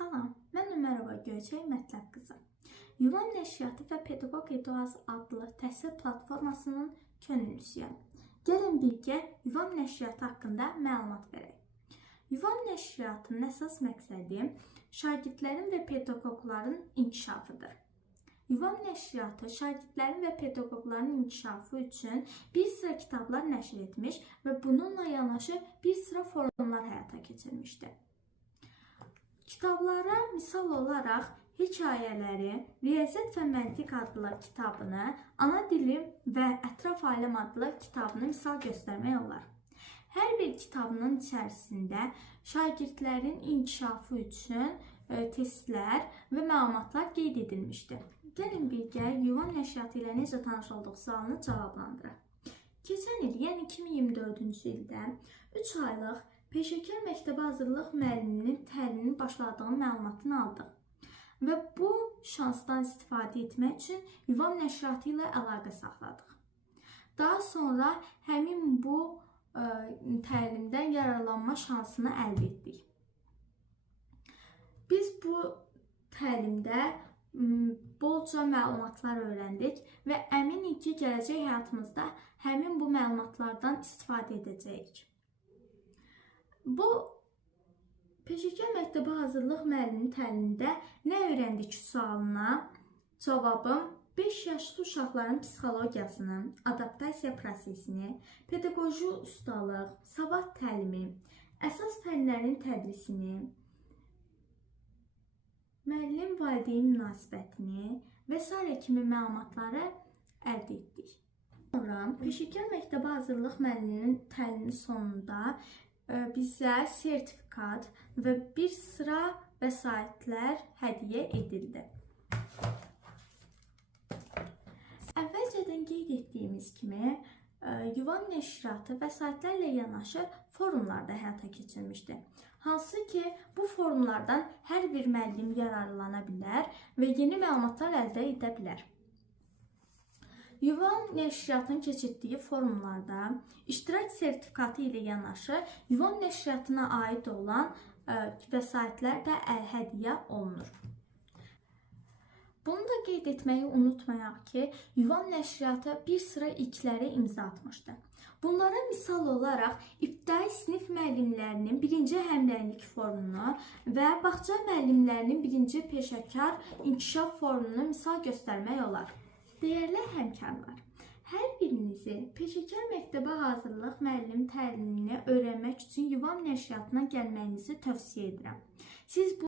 Salam, mən Ömərova Göyçək Mətləb qızı. Yuvan Nəşriyyatı və Pedaqoq Eduaz adlı təhsil platformasının könüllüsüyəm. Gəlin birgə Yuvan Nəşriyyatı haqqında məlumat verək. Yuvan Nəşriyyatının əsas məqsədi şagirdlərin və pedaqoqların inkişafıdır. Yuvan Nəşriyyatı şagirdlərin və pedaqoqların inkişafı üçün bir sıra kitablar nəşr etmiş və bununla yanaşı bir sıra forumlar həyata keçirmişdir. Kitablara misal olaraq Hekayələri, Riyaziyyat və Məntiq adlı kitabını, Ana dilim və Ətraf aləm adlı kitabını misal göstərmək olar. Hər bir kitabının içərisində şagirdlərin inkişafı üçün testlər və məlumatlar qeyd edilmişdir. Gəlin birgə Yuvan Nəşriyyatı ilə necə tanış olduq sualını cavablandıraq. Keçən il, yəni 2024-cü ildə 3 aylıq peşəkar məktəbə hazırlıq müəlliminin təliminin başladığını məlumatını aldıq. Və bu şansdan istifadə etmək üçün Yuvan Nəşriyyatı ilə əlaqə saxladıq. Daha sonra həmin bu təlimdən yararlanma şansını əldə etdik. Biz bu təlimdə bolca məlumatlar öyrəndik və əminik ki, gələcək həyatımızda həmin bu məlumatlardan istifadə edəcəyik. Bu peşəkar məktəbə hazırlıq müəlliminin təlimində nə öyrəndik sualına cavabım 5 yaşlı uşaqların psixologiyasını, adaptasiya prosesini, pedaqoji ustalıq, savad təlimi, əsas fənlərin tədrisini, müəllim-valideyn münasibətini və s. kimi məlumatları əldə etdik. Sonra peşəkar məktəbə hazırlıq müəlliminin təlimi sonunda bizə sertifikat və bir sıra vəsaitlər hədiyyə edildi. Əvvəlcədən qeyd etdiyimiz kimi, Yuvan Nəşriyyatı vəsaitlərlə yanaşı forumlarda həyata keçirmişdir. Hansı ki, bu forumlardan hər bir müəllim yararlana bilər və yeni məlumatlar əldə edə bilər. Yuvan Nəşriyyatının keçirdiyi forumlarda iştirak sertifikatı ilə yanaşı Yuvan Nəşriyyatına aid olan vəsaitlər də hədiyyə olunur. Bunu da qeyd etməyi unutmayaq ki, Yuvan Nəşriyyatı bir sıra ilkləri imza atmışdı. Bunlara misal olaraq ibtidai sinif müəllimlərinin 1-ci həmrəylik forumunu və bağça müəllimlərinin 1-ci peşəkar inkişaf forumunu misal göstərmək olar. Dəyərli həmkarlar, hər birinizi peşəkar məktəbə hazırlıq müəllim təlimini öyrənmək üçün Yuvan Nəşriyyatına gəlməyinizi tövsiyə edirəm. Siz